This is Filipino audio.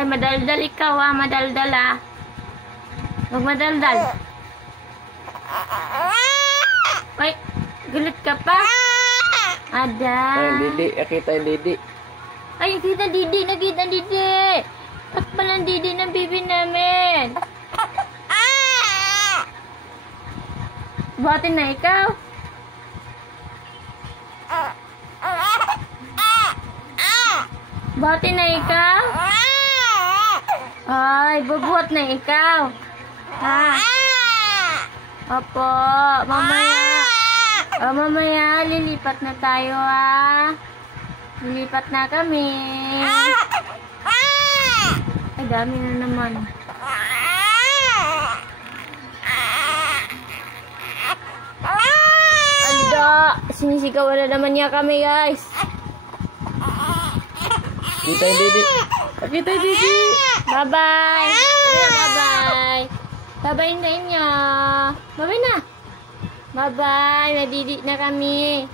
Ay, madaldal ikaw ah. Madaldal ah. Huwag madaldal. Ay, galit ka pa. Ada. Ay, Didi. Nakita yung Didi. Ay, nakita Didi. Nakita Didi. Ba't palang Didi ng bibi namin? Buhatin na ikaw. Buhatin na ikaw. Ay, bubuhat na ikaw. Ha? Opo, mamaya. Mamaya, lilipat na tayo ah. Lilipat na kami. Ay, dami na naman. Anda, sinisigawan na naman niya kami guys. Kita yung Didi. Nakita yung Didi. Bye-bye. Bye-bye. Bye-bye na inyo. Bye-bye na. Bye-bye. Nadidi na kami.